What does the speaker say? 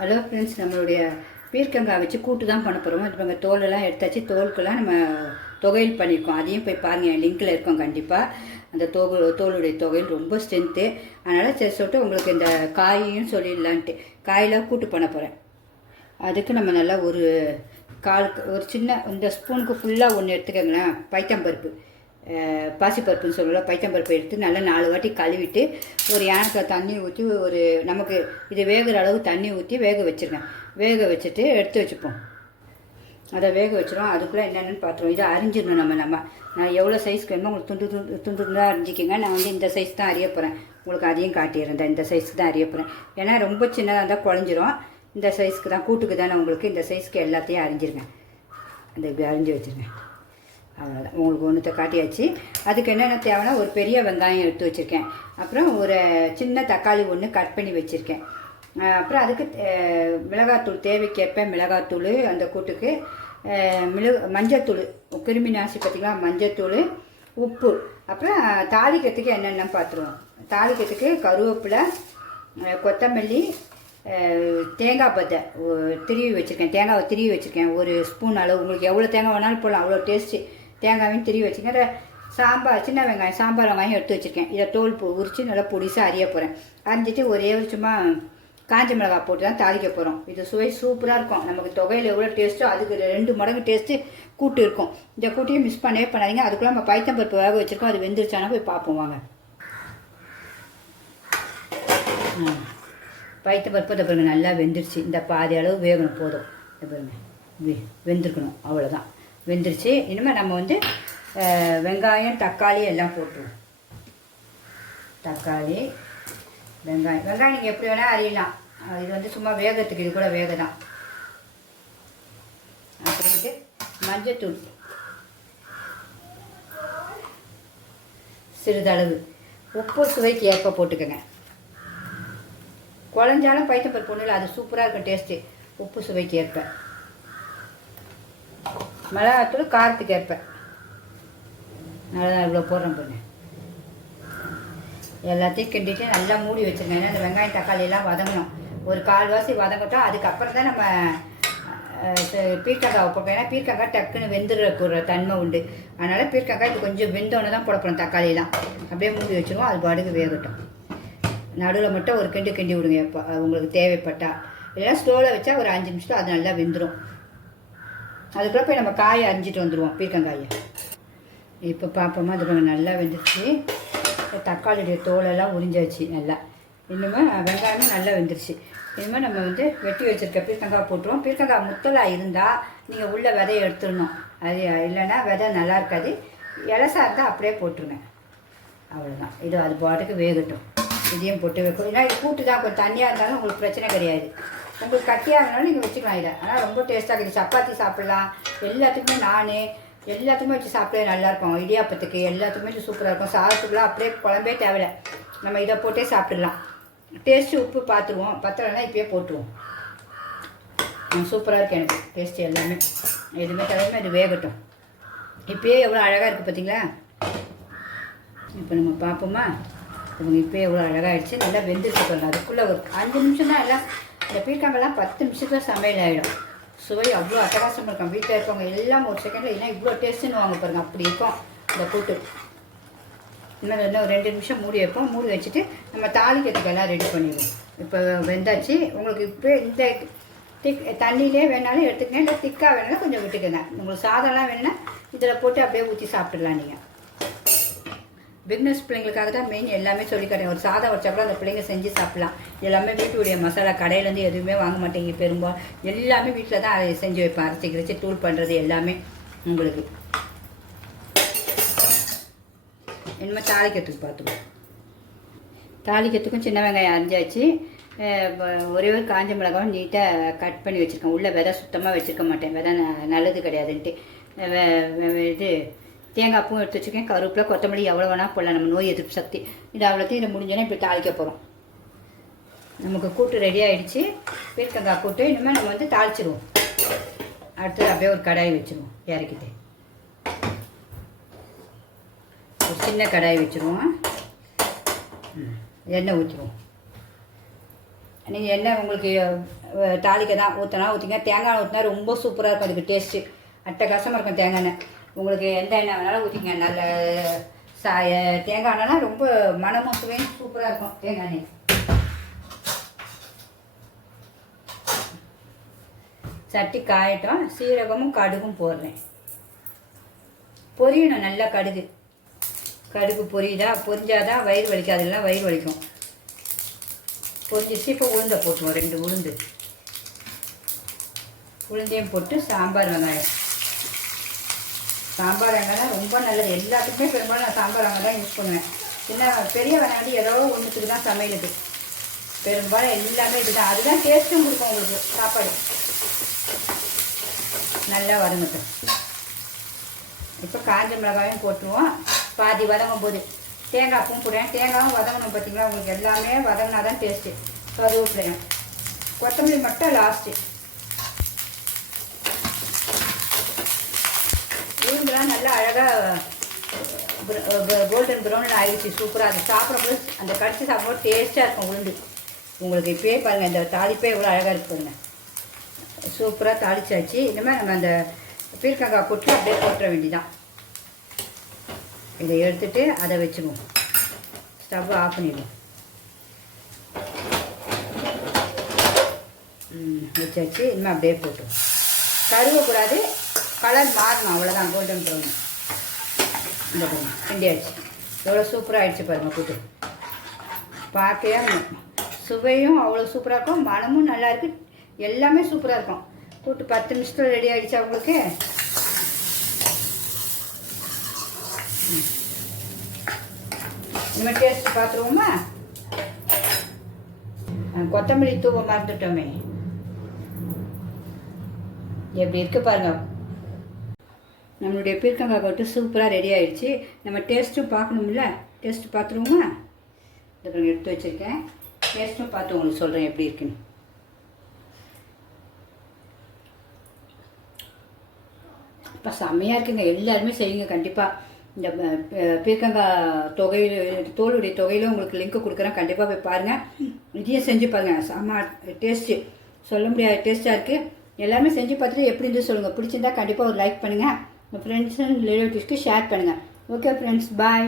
Hello friends நம்மளுடைய பீர்க்கங்காய் வச்சு கூட்டு தான் பண்ண போகிறோம் இப்போ இங்கே தோலெல்லாம் எடுத்தாச்சு. தோலுக்கெல்லாம் நம்ம தொகையில் பண்ணியிருக்கோம் அதையும் போய் பாருங்கள் என் லிங்க்கில் இருக்கோம் கண்டிப்பாக அந்த தோகு தோலுடைய தொகையில் ரொம்ப ஸ்ட்ரென்த்து அதனால் சரி சொல்லிட்டு உங்களுக்கு இந்த காயும் சொல்லிடலான்ட்டு. காயெல்லாம் கூட்டு பண்ண போகிறேன் அதுக்கு நம்ம நல்லா ஒரு கால் ஒரு சின்ன இந்த ஸ்பூனுக்கு ஃபுல்லாக ஒன்று எடுத்துக்கோங்களேன். பைத்தம்பருப்பு. பருப்பு பாசிப்பருப்புன்னு சொல்லல பைத்தம்பருப்பு எடுத்து நல்லா நாலு வாட்டி கழுவிட்டு ஒரு யானத்தில் தண்ணி ஊற்றி ஒரு நமக்கு இது வேகிற அளவு தண்ணி ஊற்றி வேக வச்சுருங்க. வேக வச்சுட்டு எடுத்து வச்சுப்போம். அதை வேக வச்சிடும் அதுக்குள்ளே என்னென்னு பார்த்துருவோம் இதை அரிஞ்சிடணும் நம்ம நம்ம. நான் எவ்வளோ சைஸ்க்கு வேணுமோ உங்களுக்கு துண்டு துண்டு துண்டு துண்டாக அரிஞ்சிக்கங்க. நான் வந்து இந்த சைஸ் தான் அறிய போகிறேன் உங்களுக்கு அதையும் காட்டியிருந்தேன். இந்த- இந்த சைஸ்க்கு தான் அறிய போகிறேன் ஏன்னா ரொம்ப சின்னதாக இருந்தால் குழஞ்சிரும். இந்த சைஸ்க்கு தான் கூட்டுக்கு தானே உங்களுக்கு. இந்த சைஸ்க்கு எல்லாத்தையும் அரிஞ்சிருங்க. அந்த இப்படி அரிஞ்சு வச்சுருங்க. அவ்வளோதான் உங்களுக்கு ஒன்றுத்த காட்டியாச்சு. அதுக்கு என்னென்ன தேவைன்னா ஒரு பெரிய வெங்காயம் எடுத்து வச்சுருக்கேன். அப்புறம் ஒரு சின்ன தக்காளி ஒன்று கட் பண்ணி வச்சுருக்கேன். அப்புறம் அதுக்கு மிளகாத்தூள் தேவைக்கேற்ப மிளகாத்தூள் அந்த கூட்டுக்கு அஹ், மிளகு மஞ்சத்தூள் கிருமி நாசி பார்த்திங்களா மஞ்சத்தூள் உப்பு. அப்புறம் தாளிக்கிறதுக்கு என்னென்ன பார்த்துருவோம் தாளிக்கிறதுக்கு கருவேப்பிலை கொத்தமல்லி தேங்காய் பத்தை திருவி வச்சுருக்கேன். தேங்காவை திருவி வச்சுருக்கேன். ஒரு ஸ்பூன் அளவு. உங்களுக்கு எவ்வளோ தேங்காய் வேணாலும் போடலாம். அவ்வளோ டேஸ்ட்டு தேங்காயும் திருவி வச்சுக்கிறேன். சாம்பார் சின்ன வெங்காயம் சாம்பார் வெங்காயம் எடுத்து வச்சுருக்கேன். இதை தோல் உரித்து நல்லா பொடிசாக அறிய போகிறேன் அரிஞ்சிட்டு ஒரே ஒரு சும்மா காஞ்ச மிளகாய் போட்டு தான் தாளிக்க போகிறோம் இது சுவை சூப்பராக இருக்கும். நமக்கு தொகையில் எவ்வளோ டேஸ்ட்டோ அதுக்கு ரெண்டு மடங்கு டேஸ்ட்டு கூட்டு இருக்கும். இந்த கூட்டையும் மிஸ் பண்ணவே பண்ணாதீங்க. அதுக்குள்ளே நம்ம பைத்தம்பருப்பு வேக வச்சுருக்கோம். அது வெந்துருச்சானா போய் பார்ப்போம். வாங்க. பைத்தம்பருப்பு அதை இதை பாருங்க நல்லா வெந்துருச்சு. இந்த பாதி அளவு வேகணும். போதும். பாருங்க. வெந்திருக்கணும். அவ்வளோதான் வெந்துருச்சு. இனிமேல் நம்ம வந்து வெங்காயம் தக்காளி எல்லாம் போட்டுருவோம். தக்காளி வெங்காயம். வெங்காயம் நீங்கள் எப்படி வேணால் அறியலாம் இது வந்து சும்மா வேகத்துக்கு இது கூட வேக தான் அப்புறமேட்டு மஞ்சத்தூள். சிறிதளவு. உப்பு சுவைக்கு ஏற்ப போட்டுக்கோங்க. குழஞ்சாலும் பைத்தம்பருப்பு ஒன்றும் இல்லை அது சூப்பராக இருக்கும் டேஸ்ட்டு. உப்பு சுவைக்கு ஏற்ப. மிளகாத்தூள் காரத்துக்கு ஏற்ப. நல்லா இவ்வளோ போடுறேன் பொண்ணு. எல்லாத்தையும் கிண்டிட்டு நல்லா மூடி வச்சுருங்க. ஏன்னா இந்த வெங்காயம் தக்காளி எல்லாம் வதங்கணும். ஒரு கால்வாசி வதங்கட்டும். அதுக்கப்புறம் தான் நம்ம பீர்க்கங்காய் ச- போட்டோம் ஏன்னா பீர்க்கங்காய் டக்குன்னு வெந்துடுற தன்மை உண்டு. அதனால் பீர்க்கங்காய் இது கொஞ்சம் வெந்தோன்னு தான் போடப்படும் தக்காளியெல்லாம் அப்படியே மூடி வச்சுருவோம். அது பாடுக்கு வேகட்டும். நடுவில் மட்டும் ஒரு கிண்டு கிண்டி விடுங்க. எப்போ உங்களுக்கு தேவைப்பட்டால் இல்லைன்னா ஸ்லோவில் வச்சா ஒரு அஞ்சு நிமிஷத்தில் அது நல்லா வெந்துடும் அதுக்குள்ளே போய் நம்ம காயை அரிஞ்சிட்டு வந்துடுவோம் பீர்க்கங்காயை. இப்போ பார்ப்போமா அது கொஞ்சம் நல்லா வெந்துருச்சு. தக்காளியுடைய தோலெல்லாம் உறிஞ்சாச்சு நல்லா. இன்னுமே வெங்காயமும் நல்லா வெந்துருச்சு. இனிமேல் நம்ம வந்து வெட்டி வச்சுருக்க பீர்க்கங்காய் போட்டுருவோம். பீர்க்கங்காய் முத்தலாக இருந்தால் நீங்கள் உள்ள விதையை எடுத்துடணும். அது இல்லைன்னா விதை நல்லா இருக்காது. இலசா இருந்தால் அப்படியே போட்டுருங்க. அவ்வளோதான் இது அது பாட்டுக்கு வேகட்டும். இதையும் போட்டு வைக்கணும். ஏன்னா இது கூட்டு தான் கொஞ்சம் தண்ணியாக இருந்தாலும் உங்களுக்கு பிரச்சனை கிடையாது. உங்களுக்கு கட்டியாக இருந்தாலும் நீங்கள் வச்சுக்கலாம் இதை. ஆனால் ரொம்ப டேஸ்ட்டாக இருக்குது. சப்பாத்தி சாப்பிட்லாம். எல்லாத்துக்குமே நான் எல்லாத்துக்குமே வச்சு சாப்பிட நல்லாயிருக்கும் இடியாப்பத்துக்கு எல்லாத்துக்குமே வச்சு சூப்பராக இருக்கும். சாதத்துக்குலாம் அப்படியே குழம்பே தேவையில்ல. நம்ம இதை போட்டே சாப்பிட்லாம். டேஸ்ட்டு உப்பு பார்த்துருவோம். பத்தலைன்னா இப்பயே போட்டுருவோம். சூப்பராக இருக்குது எனக்கு. டேஸ்ட்டு எல்லாமே. எதுவுமே தவிர இது வேகட்டும். இப்பயே எவ்வளோ அழகாக இருக்குது பார்த்தீங்களா இப்போ நம்ம பார்ப்போமா? இவங்க இப்போயே எவ்வளோ அழகாகிடுச்சு நல்லா வெந்துட்டு பாருங்க. அதுக்குள்ளே ஒரு அஞ்சு நிமிஷம் தான் எல்லாம் இந்த பீர்க்கங்கெல்லாம் பத்து நிமிஷத்தில் சமையல் ஆகிடும் சுவை அவ்வளோ அட்டகாசமாக இருக்கும். வீட்டில் இருக்கவங்க எல்லாம் ஒரு செகண்டில் என்ன இவ்வளோ டேஸ்ட்டுன்னு வாங்க பாருங்கள் அப்படி இருக்கும். இந்த கூட்டு. இன்னும் இன்னும் ஒரு ரெண்டு நிமிஷம் மூடி வைப்போம். மூடி வச்சுட்டு நம்ம தாளிக்கிறதுக்கு எல்லாம் ரெடி பண்ணிடுவோம். இப்போ வெந்தாச்சு. உங்களுக்கு இப்போ இந்த திக் தண்ணியிலே வேணாலும் எடுத்துக்கங்க. இல்லை திக்காக வேணாலும் கொஞ்சம் விட்டுக்கங்க. உங்களுக்கு சாதம்லாம் வேணும்னா இதில் போட்டு அப்படியே ஊற்றி சாப்பிட்டுடலாம் நீங்கள் பிக்னஸ் பிள்ளைங்களுக்காக தான் மெயின் எல்லாமே சொல்லி காட்டுறேன். ஒரு சாதம் வச்சா கூட அந்த பிள்ளைங்க செஞ்சு சாப்பிடலாம். எல்லாமே வீட்டுடைய மசாலா கடையிலேருந்து எதுவுமே வாங்க மாட்டேங்க பெரும்பாலும். எல்லாமே வீட்டில் தான் அதை செஞ்சு வைப்பேன். அரைச்சி கிரைச்சி தூள் பண்ணுறது எல்லாமே உங்களுக்கு. இனிமேல் தாளிக்கிறதுக்கு பார்த்துக்குவோம் தாளிக்கிறதுக்கும் சின்ன வெங்காயம் அரிஞ்சாச்சு. ஒரே ஒரு காஞ்ச மிளகாவும் நீட்டாக கட் பண்ணி வச்சுருக்கேன். உள்ளே விதை சுத்தமாக வச்சுருக்க மாட்டேன். விதை நல்லது கிடையாதுன்ட்டு. இது தேங்காய் பூ எடுத்து வச்சுருக்கேன் கருவேப்பிலை கொத்தமல்லி எவ்வளோ வேணால் போடலாம். நம்ம நோய் எதிர்ப்பு சக்தி. இது அவ்வளோத்தையும் இதை முடிஞ்சோன்னா இப்படி தாளிக்க போகிறோம் நமக்கு கூட்டு ரெடி ஆகிடுச்சு பீர்க்கங்காய் கூட்டு. இனிமேல் நம்ம வந்து தாளிச்சிடுவோம் அடுத்து அப்படியே ஒரு கடாய் வச்சுருவோம். இறக்கிட்டு. ஒரு சின்ன கடாய் வச்சுருவோம். எண்ணெய் ஊற்றிடுவோம் நீங்கள் எண்ணெய் உங்களுக்கு தாளிக்க தான் ஊற்றினா ஊற்றிங்க தேங்காய் ஊற்றினா ரொம்ப சூப்பராக இருக்கும். அதுக்கு டேஸ்ட்டு அட்டகாசமாக இருக்கும் தேங்காய் எண்ணெய். உங்களுக்கு எந்த எண்ணெய் வேணாலும் ஊற்றிங்க நல்ல சா தேங்காய் எண்ணெய்லாம் ரொம்ப மனமும் சுவையும் சூப்பராக இருக்கும். தேங்காய் எண்ணெய். சட்டி காயட்டும் சீரகமும் கடுகும் போடுறேன். பொரியணும் நல்லா கடுகு. கடுகு பொரியுதா? பொரிஞ்சாதான் வயிறு வலிக்காது இல்லைன்னா வயிறு வலிக்கும். பொரிஞ்சிச்சு இப்போ உளுந்த போட்டுருவோம் ரெண்டு உளுந்து. உளுந்தையும் போட்டு சாம்பார் வெங்காயம். சாம்பார் வெங்காயம் ரொம்ப நல்லது. எல்லாத்துக்குமே பெரும்பாலும் நான் சாம்பார் வெங்காயம் தான் யூஸ் பண்ணுவேன். சின்ன பெரிய வெங்காயம் வந்து ஏதோ ஒன்றுத்துக்கு தான் சமையலுக்கு பெரும்பாலும் எல்லாமே இதுதான். அதுதான் டேஸ்ட்டும் கொடுக்கும் உங்களுக்கு. சாப்பாடு. நல்லா வதங்கட்டும் இப்போ காஞ்ச மிளகாயும் போட்டுருவோம். பாதி வதங்கும் போது தேங்காய் பூ போடுவேன் தேங்காயும் வதங்கணும் பார்த்தீங்களா உங்களுக்கு எல்லாமே வதங்கினா தான் டேஸ்ட்டு கருவேப்பிலையும் கொத்தமல்லி மட்டும் லாஸ்ட்டு உளுந்துலாம் நல்லா அழகாக கோல்டன் ப்ரௌனில் ஆயிடுச்சு. சூப்பராக அது சாப்பிட்றப்போ அந்த கடிச்சு சாப்பிடும்போது டேஸ்ட்டாக இருக்கும் உளுந்து. உங்களுக்கு இப்பயே பாருங்கள் இந்த தாளிப்பே இவ்வளோ அழகாக இருக்குதுங்க சூப்பராக தாளிச்சாச்சு. இனிமேல் நம்ம அந்த பீர்க்கங்காய் கொட்டி அப்படியே போட்டுற வேண்டிதான் இதை எடுத்துட்டு அதை வச்சுக்குவோம். ஸ்டவ் ஆஃப் பண்ணிடுவோம். ம், வச்சாச்சு. இனிமேல் அப்படியே போட்டுருவோம். கருவக்கூடாது கலர் மாறணும் அவ்வளோதான் கோல்டன் ப்ரௌன் இந்த பாருங்க கிண்டியாச்சு எவ்வளோ சூப்பராக ஆயிடுச்சு பாருங்கள் கூட்டு பார்க்கவே சுவையும் அவ்வளோ சூப்பராக இருக்கும் மனமும் நல்லா இருக்கு எல்லாமே சூப்பராக இருக்கும். கூட்டு பத்து நிமிஷத்தில் ரெடி ஆகிடுச்சா உங்களுக்கு? இனிமேல் டேஸ்ட் பார்த்துருவோமா? கொத்தமல்லி தூவ மறந்துட்டோமே. எப்படி இருக்கு பாருங்க. நம்மளுடைய பீர்க்கங்காய் கொட்டு சூப்பராக ரெடி ஆயிடுச்சு. நம்ம டேஸ்ட்டும் பார்க்கணும்ல? டேஸ்ட்டு பார்த்துருவோமா? இதை எடுத்து வச்சுருக்கேன். டேஸ்ட்டும் பார்த்து உங்களுக்கு சொல்கிறேன் எப்படி இருக்குன்னு. இப்போ செம்மையாக இருக்குங்க. எல்லாருமே செய்யுங்க கண்டிப்பாக இந்த பீர்க்கங்காய் தொகையில் தோலுடைய தொகையில் உங்களுக்கு லிங்க் கொடுக்குறேன். கண்டிப்பாக போய் பாருங்கள் இதையும் செஞ்சு பாருங்கள் செம்ம டேஸ்ட்டு சொல்ல முடியாத டேஸ்ட்டாக இருக்குது எல்லாமே செஞ்சு பார்த்துட்டு எப்படி இருந்து சொல்லுங்கள் பிடிச்சிருந்தா கண்டிப்பாக ஒரு லைக் பண்ணுங்கள் உங்கள் ஃப்ரெண்ட்ஸ் அண்ட் ரிலேட்டிவ்ஸ்க்கு ஷேர் பண்ணுங்கள் ஓகே ஃப்ரெண்ட்ஸ் பாய்